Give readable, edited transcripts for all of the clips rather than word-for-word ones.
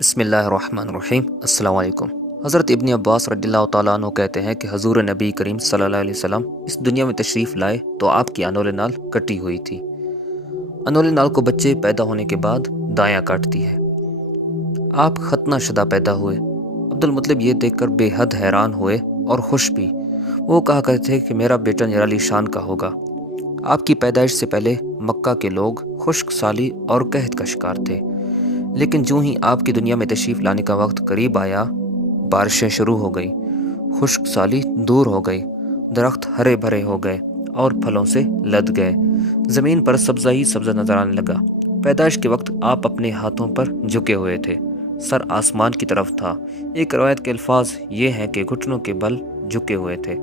بسم اللہ الرحمن الرحیم۔ السلام علیکم۔ حضرت ابن عباس رضی اللہ تعالیٰ عنہ کہتے ہیں کہ حضور نبی کریم صلی اللہ علیہ وسلم اس دنیا میں تشریف لائے تو آپ کی انول نال کٹی ہوئی تھی۔ انول نال کو بچے پیدا ہونے کے بعد دایاں کاٹتی ہے۔ آپ ختنہ شدہ پیدا ہوئے۔ عبد المطلب یہ دیکھ کر بے حد حیران ہوئے اور خوش بھی۔ وہ کہا کرتے تھے کہ میرا بیٹا نرالی شان کا ہوگا۔ آپ کی پیدائش سے پہلے مکہ کے لوگ خشک سالی اور قحط کا شکار تھے، لیکن جو ہی آپ کی دنیا میں تشریف لانے کا وقت قریب آیا، بارشیں شروع ہو گئی، خشک سالی دور ہو گئی، درخت ہرے بھرے ہو گئے اور پھلوں سے لد گئے، زمین پر سبزہ ہی سبزہ نظر آنے لگا۔ پیدائش کے وقت آپ اپنے ہاتھوں پر جھکے ہوئے تھے، سر آسمان کی طرف تھا۔ ایک روایت کے الفاظ یہ ہیں کہ گھٹنوں کے بل جھکے ہوئے تھے،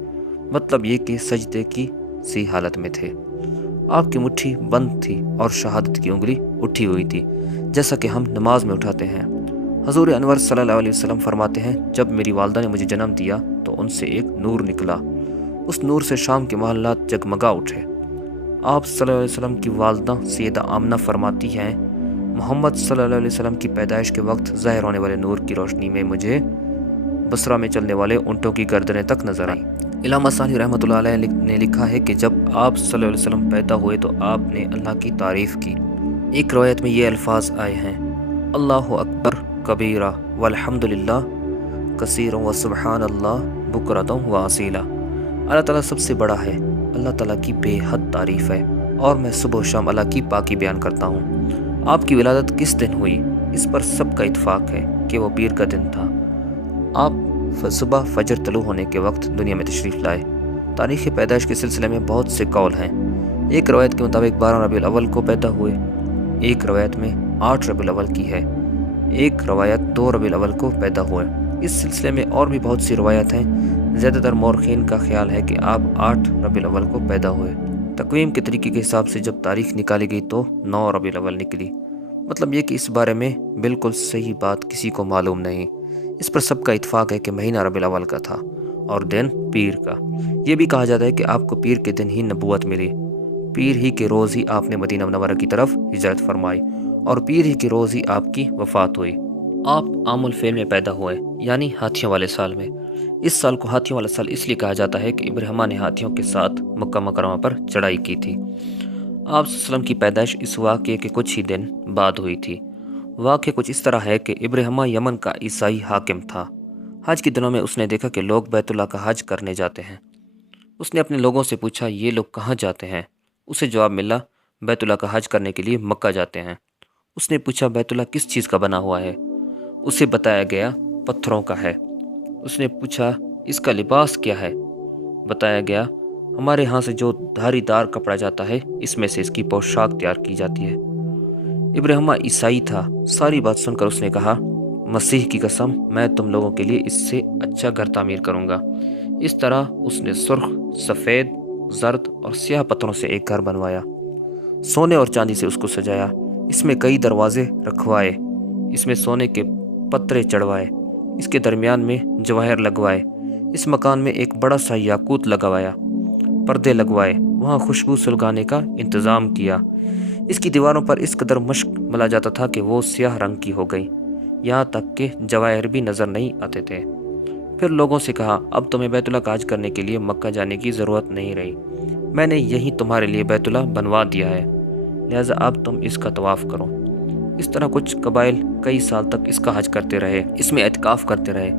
مطلب یہ کہ سجدے کی سی حالت میں تھے۔ آپ کی مٹھی بند تھی اور شہادت کی انگلی اٹھی ہوئی تھی، جیسا کہ ہم نماز میں اٹھاتے ہیں۔ حضور انور صلی اللہ علیہ وسلم فرماتے ہیں، جب میری والدہ نے مجھے جنم دیا تو ان سے ایک نور نکلا، اس نور سے شام کے محلات جگمگا اٹھے۔ آپ صلی اللہ علیہ وسلم کی والدہ سیدہ آمنہ فرماتی ہیں، محمد صلی اللہ علیہ وسلم کی پیدائش کے وقت ظاہر ہونے والے نور کی روشنی میں مجھے بصرہ میں چلنے والے اونٹوں کی گردنیں تک نظر آئیں۔ علامہ ثانی رحمۃ اللہ علیہ نے لکھا ہے کہ جب آپ صلی اللہ علیہ وسلم پیدا ہوئے تو آپ نے اللہ کی تعریف کی۔ ایک روایت میں یہ الفاظ آئے ہیں، اللہ اکبر کبیرہ والحمد للہ کثیرا وسبحان اللہ بکرۃ واصیلا۔ اللہ تعالیٰ سب سے بڑا ہے، اللہ تعالیٰ کی بے حد تعریف ہے اور میں صبح و شام اللہ کی پاکی بیان کرتا ہوں۔ آپ کی ولادت کس دن ہوئی، اس پر سب کا اتفاق ہے کہ وہ پیر کا دن تھا۔ آپ صبح فجر طلوع ہونے کے وقت دنیا میں تشریف لائے۔ تاریخ پیدائش کے سلسلے میں بہت سے قول ہیں۔ ایک روایت کے مطابق 12 ربیع الاول کو پیدا ہوئے، ایک روایت میں 8 ربیع الاول کی ہے، ایک روایت 2 ربیع الاول کو پیدا ہوئے۔ اس سلسلے میں اور بھی بہت سی روایت ہیں۔ زیادہ تر مورخین کا خیال ہے کہ آپ 8 ربیع الاول کو پیدا ہوئے۔ تقویم کے طریقے کے حساب سے جب تاریخ نکالی گئی تو 9 ربیع الاول نکلی، مطلب یہ کہ اس بارے میں بالکل صحیح بات کسی کو معلوم نہیں۔ اس پر سب کا اتفاق ہے کہ مہینہ ربیع الاول کا تھا اور دن پیر کا۔ یہ بھی کہا جاتا ہے کہ آپ کو پیر کے دن ہی نبوت ملی، پیر ہی کے روز ہی آپ نے مدینہ منورہ کی طرف ہجرت فرمائی اور پیر ہی کے روز ہی آپ کی وفات ہوئی۔ آپ عام الفیل میں پیدا ہوئے، یعنی ہاتھیوں والے سال میں۔ اس سال کو ہاتھیوں والا سال اس لیے کہا جاتا ہے کہ ابراہیمہ نے ہاتھیوں کے ساتھ مکہ مکرمہ پر چڑھائی کی تھی۔ آپ صلی اللہ علیہ وسلم کی پیدائش اس واقعے کے کچھ ہی دن بعد ہوئی تھی۔ واقعہ کچھ اس طرح ہے کہ ابراہیمہ یمن کا عیسائی حاکم تھا۔ حج کے دنوں میں اس نے دیکھا کہ لوگ بیت اللہ کا حج کرنے جاتے ہیں۔ اس نے اپنے لوگوں سے پوچھا، یہ لوگ کہاں جاتے ہیں؟ اسے جواب ملا، بیت اللہ کا حج کرنے کے لیے مکہ جاتے ہیں۔ اس نے پوچھا، بیت اللہ کس چیز کا بنا ہوا ہے؟ اسے بتایا گیا، پتھروں کا ہے۔ اس نے پوچھا، اس کا لباس کیا ہے؟ بتایا گیا، ہمارے ہاں سے جو دھاری دار کپڑا جاتا ہے، اس میں سے اس کی پوشاک تیار کی جاتی ہے۔ ابراہیمہ عیسائی تھا۔ ساری بات سن کر اس نے کہا، مسیح کی قسم، میں تم لوگوں کے لیے اس سے اچھا گھر تعمیر کروں گا۔ اس طرح اس نے سرخ، سفید، زرد اور سیاہ پتھروں سے ایک گھر بنوایا، سونے اور چاندی سے اس کو سجایا، اس میں کئی دروازے رکھوائے، اس میں سونے کے پترے چڑھوائے، اس کے درمیان میں جواہر لگوائے، اس مکان میں ایک بڑا سا یاقوت لگوایا، پردے لگوائے، وہاں خوشبو سلگانے کا انتظام کیا۔ اس کی دیواروں پر اس قدر مشق ملا جاتا تھا کہ وہ سیاہ رنگ کی ہو گئی، یہاں تک کہ جواہر بھی نظر نہیں آتے تھے۔ پھر لوگوں سے کہا، اب تمہیں بیت اللہ کا حج کرنے کے لیے مکہ جانے کی ضرورت نہیں رہی، میں نے یہیں تمہارے لیے بیت اللہ بنوا دیا ہے، لہٰذا اب تم اس کا طواف کرو۔ اس طرح کچھ قبائل کئی سال تک اس کا حج کرتے رہے، اس میں اعتکاف کرتے رہے،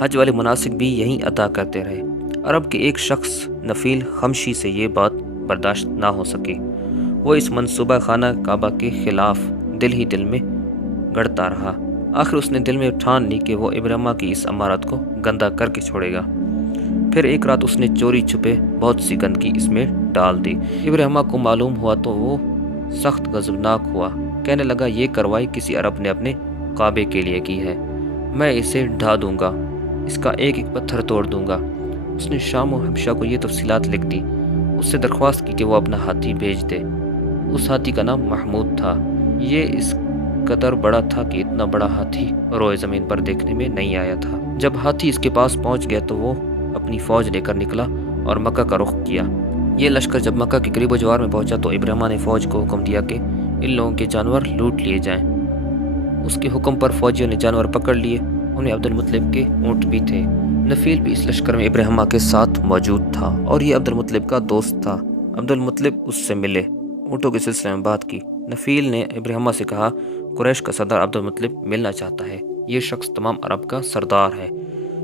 حج والے مناسک بھی یہیں ادا کرتے رہے۔ عرب کے ایک شخص نفیل خمشی سے یہ بات برداشت نہ ہو سکی، وہ اس منصوبہ خانہ کعبہ کے خلاف دل ہی دل میں گڑتا رہا۔ آخر اس نے دل میں ٹھان لی کہ وہ ابراہیمہ کی اس عمارت کو گندہ کر کے چھوڑے گا۔ پھر ایک رات اس نے چوری چھپے بہت سی گندگی اس میں ڈال دی۔ ابراہیمہ کو معلوم ہوا تو وہ سخت غضبناک ہوا، کہنے لگا، یہ کارروائی کسی عرب نے اپنے کعبے کے لیے کی ہے، میں اسے ڈھا دوں گا، اس کا ایک ایک پتھر توڑ دوں گا۔ اس نے شام و حبشہ کو یہ تفصیلات لکھ دی، اس سے درخواست کی کہ وہ اپنا ہاتھی بھیج دے۔ اس ہاتھی کا نام محمود تھا۔ یہ اس قدر بڑا تھا کہ اتنا بڑا ہاتھی روئے زمین پر دیکھنے میں نہیں آیا تھا۔ جب ہاتھی اس کے پاس پہنچ گیا تو وہ اپنی فوج لے کر نکلا اور مکہ کا رخ کیا۔ یہ لشکر جب مکہ کے قریب و جوار میں پہنچا تو ابراہیمہ نے فوج کو حکم دیا کہ ان لوگوں کے جانور لوٹ لیے جائیں۔ اس کے حکم پر فوجیوں نے جانور پکڑ لیے، انہیں عبد المطلب کے اونٹ بھی تھے۔ نفیل بھی اس لشکر میں ابراہیمہ کے ساتھ موجود تھا اور یہ عبد المطلب کا دوست تھا۔ عبد المطلب اس سے ملے، اونٹوں کے سلسلے میں بات کی۔ نفیل نے ابراہیمہ سے کہا، قریش کا سردار عبد المطلب ملنا چاہتا ہے، یہ شخص تمام عرب کا سردار ہے،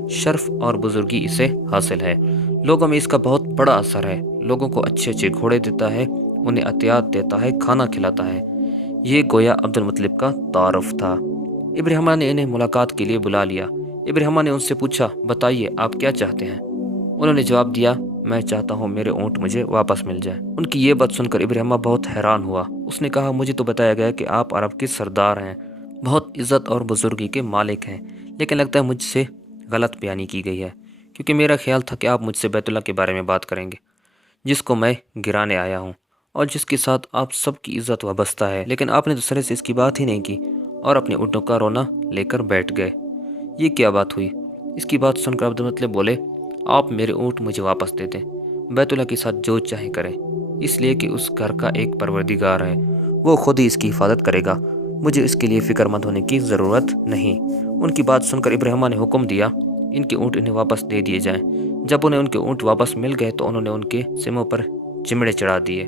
شرف اور بزرگی اسے حاصل ہے، لوگوں میں اس کا بہت بڑا اثر ہے، لوگوں کو اچھے اچھے گھوڑے دیتا ہے، انہیں عطیات دیتا ہے، کھانا کھلاتا ہے۔ یہ گویا عبد المطلب کا تعارف تھا۔ ابراہیمہ نے انہیں ملاقات کے لیے بلا لیا۔ ابراہیمہ نے ان سے پوچھا، بتائیے آپ کیا چاہتے ہیں؟ انہوں نے جواب دیا، میں چاہتا ہوں میرے اونٹ مجھے واپس مل جائے۔ ان کی یہ بات سن کر ابراہیمہ بہت حیران ہوا۔ اس نے کہا، مجھے تو بتایا گیا کہ آپ عرب کے سردار ہیں، بہت عزت اور بزرگی کے مالک ہیں، لیکن لگتا ہے مجھ سے غلط بیانی کی گئی ہے، کیونکہ میرا خیال تھا کہ آپ مجھ سے بیت اللہ کے بارے میں بات کریں گے، جس کو میں گرانے آیا ہوں اور جس کے ساتھ آپ سب کی عزت وابستہ ہے، لیکن آپ نے تو سرے سے اس کی بات ہی نہیں کی اور اپنے اونٹوں کا رونا لے کر بیٹھ گئے۔ یہ کیا بات ہوئی؟ اس کی بات سن کر عبد المطلب بولے، آپ میرے اونٹ مجھے واپس دے دیں، بیت اللہ کے ساتھ جو چاہے کریں، اس لیے کہ اس گھر کا ایک پروردگار ہے، وہ خود ہی اس کی حفاظت کرے گا، مجھے اس کے لیے فکر مند ہونے کی ضرورت نہیں۔ ان کی بات سن کر ابراہیمہ نے حکم دیا، ان کے اونٹ انہیں واپس دے دیے جائیں۔ جب انہیں ان کے اونٹ واپس مل گئے تو انہوں نے ان کے سموں پر چمڑے چڑھا دیے،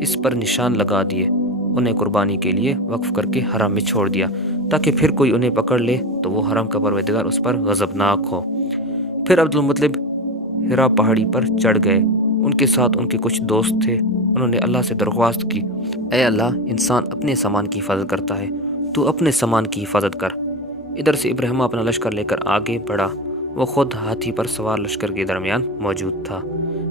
اس پر نشان لگا دیے، انہیں قربانی کے لیے وقف کر کے حرم میں چھوڑ دیا، تاکہ پھر کوئی انہیں پکڑ لے تو وہ حرم کا پروردگار اس پر غضبناک ہو۔ پھر عبد المطلب ہرا پہاڑی پر چڑھ گئے، ان کے ساتھ ان کے کچھ دوست تھے۔ انہوں نے اللہ سے درخواست کی، اے اللہ، انسان اپنے سامان کی حفاظت کرتا ہے، تو اپنے سامان کی حفاظت کر۔ ادھر سے ابراہیمہ اپنا لشکر لے کر آگے بڑھا، وہ خود ہاتھی پر سوار لشکر کے درمیان موجود تھا۔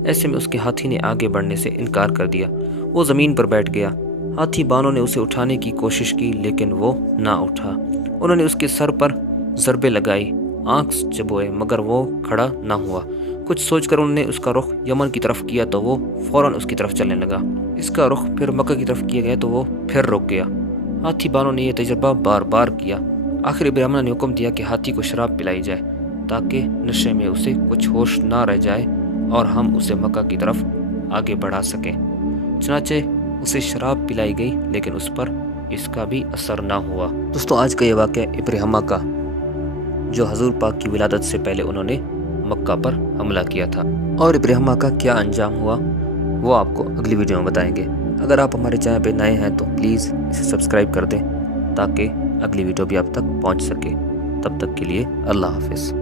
ایسے میں اس کے ہاتھی نے آگے بڑھنے سے انکار کر دیا، وہ زمین پر بیٹھ گیا۔ ہاتھی بانوں نے اسے اٹھانے کی کوشش کی لیکن وہ نہ اٹھا۔ انہوں نے اس کے سر پر ضربیں لگائی، آنکھ چبوئے، مگر وہ کھڑا نہ ہوا۔ کچھ سوچ کر انہوں نے اس کا رخ یمن کی طرف کیا تو وہ فوراً اس کی طرف چلنے لگا۔ اس کا رخ پھر مکہ کی طرف کیا گیا تو وہ پھر رک گیا۔ ہاتھی بانوں نے یہ تجربہ بار بار کیا۔ آخر ابراہیمہ نے حکم دیا کہ ہاتھی کو شراب پلائی جائے تاکہ نشے میں اسے کچھ ہوش نہ رہ جائے اور ہم اسے مکہ کی طرف آگے بڑھا سکیں۔ چنانچہ اسے شراب پلائی گئی لیکن اس پر اس کا بھی اثر نہ ہوا۔ دوستو، آج کا یہ واقعہ ابراہیمہ کا، جو حضور پاک کی ولادت سے پہلے انہوں نے مکہ پر حملہ کیا تھا، اور ابراہیمہ کا کیا انجام ہوا وہ آپ کو اگلی ویڈیو میں بتائیں گے۔ اگر آپ ہمارے چینل پہ نئے ہیں تو پلیز اسے سبسکرائب کر دیں تاکہ اگلی ویڈیو بھی آپ تک پہنچ سکے۔ تب تک کے لیے اللہ حافظ۔